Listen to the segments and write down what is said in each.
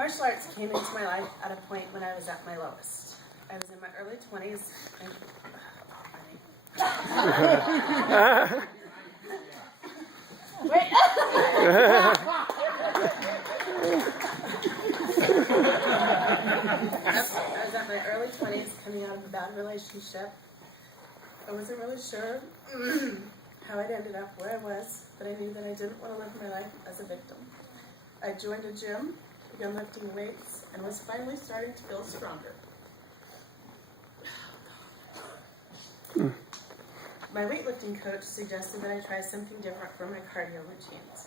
Martial arts came into my life at a point when I was at my lowest. I was in my early 20s and wait. I was at my early 20s coming out of a bad relationship. I wasn't really sure how I'd ended up where I was, but I knew that I didn't want to live my life as a victim. I joined a gym, began lifting weights, and was finally starting to feel stronger. My weightlifting coach suggested that I try something different for my cardio routines.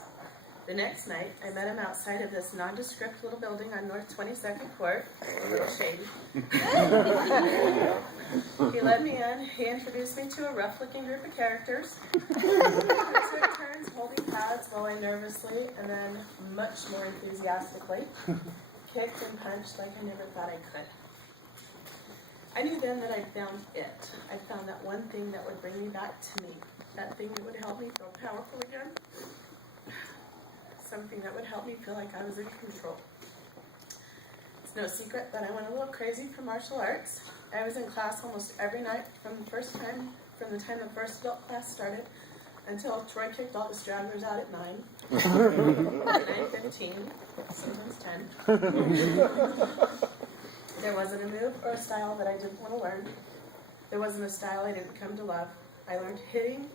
The next night, I met him outside of this nondescript little building on North 22nd Court, a little shady. He led me in, he introduced me to a rough-looking group of characters. I took turns holding pads while I nervously, and then much more enthusiastically, kicked and punched like I never thought I could. I knew then that I'd found it. I'd found that one thing that would bring me back to me. That thing that would help me feel powerful again. Something that would help me feel like I was in control. It's no secret that I went a little crazy for martial arts. I was in class almost every night from the time the first adult class started until Troy kicked all the stragglers out at 9. 9:15, sometimes 10. There wasn't a move or a style that I didn't want to learn. There wasn't a style I didn't come to love. I learned hitting,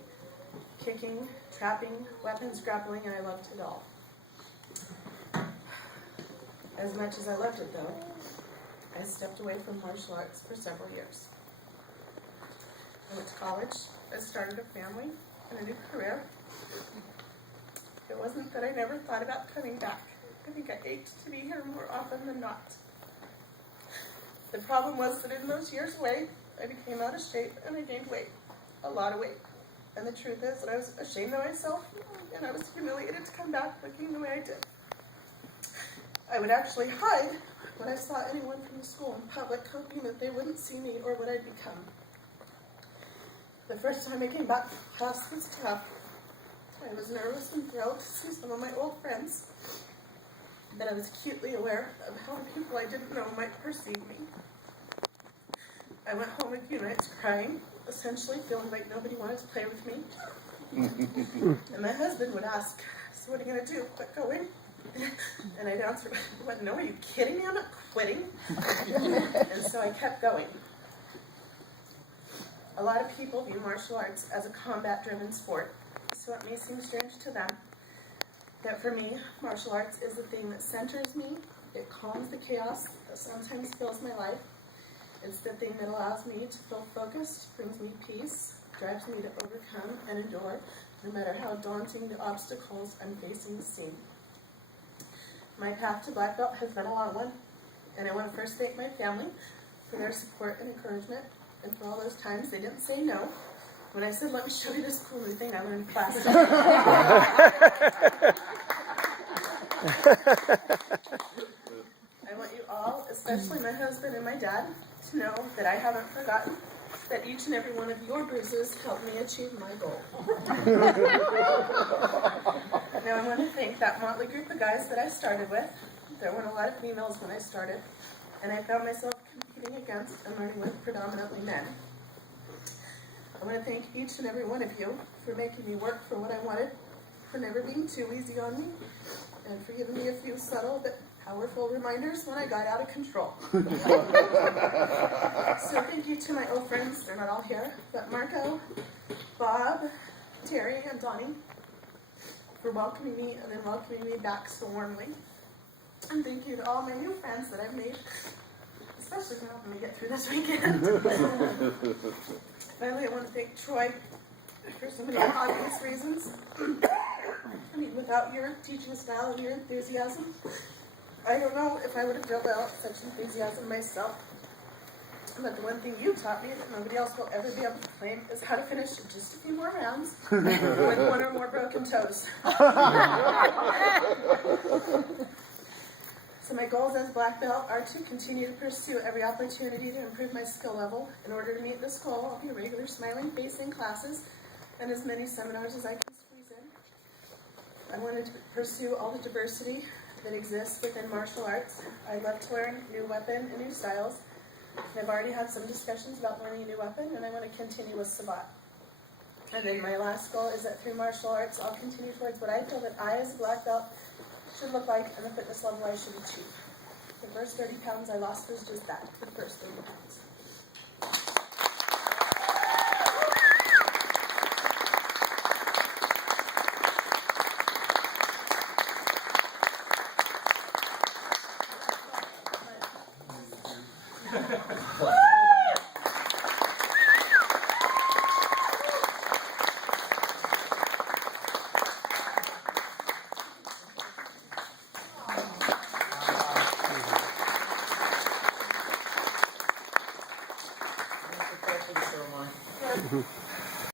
kicking, trapping, weapons, grappling, and I loved it all. As much as I loved it, though, I stepped away from martial arts for several years. I went to college, I started a family and a new career. It wasn't that I never thought about coming back. I think I ached to be here more often than not. The problem was that in those years away, I became out of shape and I gained weight, a lot of weight. And the truth is that I was ashamed of myself and I was humiliated to come back looking the way I did. I would actually hide when I saw anyone from the school in public, hoping that they wouldn't see me or what I'd become. The first time I came back, class was tough. I was nervous and thrilled to see some of my old friends, but I was acutely aware of how people I didn't know might perceive me. I went home a few nights crying, essentially feeling like nobody wanted to play with me. And my husband would ask, "So what are you going to do, quit going?" And I'd answer, "What, no, are you kidding me? I'm not quitting." And so I kept going. A lot of people view martial arts as a combat-driven sport, so it may seem strange to them. That for me, martial arts is the thing that centers me, it calms the chaos that sometimes fills my life. It's the thing that allows me to feel focused, brings me peace, drives me to overcome and endure, no matter how daunting the obstacles I'm facing seem. My path to black belt has been a long one, and I want to first thank my family for their support and encouragement, and for all those times they didn't say no when I said, "Let me show you this cool new thing I learned in class." I want you all, especially my husband and my dad, to know that I haven't forgotten that each and every one of your bruises helped me achieve my goal. Now I want to thank that motley group of guys that I started with. There weren't a lot of females when I started, and I found myself competing against and learning with predominantly men. I want to thank each and every one of you for making me work for what I wanted, for never being too easy on me, and for giving me a few subtle but powerful reminders when I got out of control. So thank you to my old friends, they're not all here, but Marco, Bob, Terry, and Donnie for welcoming me and then welcoming me back so warmly. And thank you to all my new friends that I've made, especially for helping me get through this weekend. Finally, I want to thank Troy for so many obvious reasons. I mean, without your teaching style and your enthusiasm, I don't know if I would have developed such enthusiasm myself. But the one thing you taught me that nobody else will ever be able to claim is how to finish just a few more rounds with one or more broken toes. So my goals as black belt are to continue to pursue every opportunity to improve my skill level. In order to meet this goal, I'll be a regular smiling face in classes and as many seminars as I can squeeze in. I wanted to pursue all the diversity that exists within martial arts. I love to learn new weapon and new styles. I've already had some discussions about learning a new weapon, and I want to continue with Sabat. And then my last goal is that through martial arts, I'll continue towards what I feel that I, as a black belt, should look like and the fitness level I should achieve. The first 30 pounds I lost was just that, the first 30 pounds. Woo!